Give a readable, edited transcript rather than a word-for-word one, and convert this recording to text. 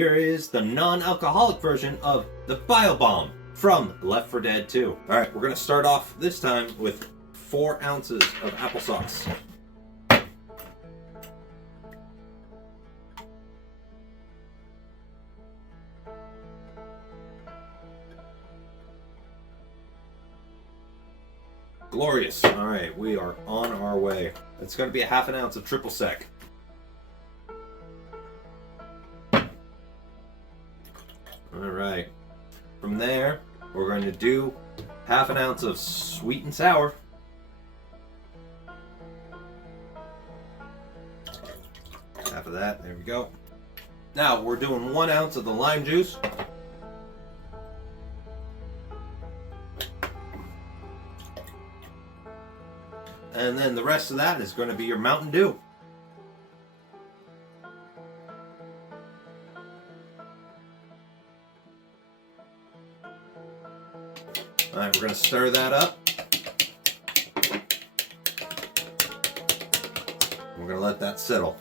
here is the non-alcoholic version of the Bile Bomb from Left 4 Dead 2. Alright, we're going to start off this time with 4 ounces of applesauce. Glorious. Alright, we are on our way. It's going to be a half an ounce of triple sec. Alright. From there, we're going to do half an ounce of sweet and sour. Half of that, there we go. Now, we're doing 1 ounce of the lime juice. And then the rest of that is going to be your Mountain Dew. Alright, we're going to stir that up. We're going to let that settle.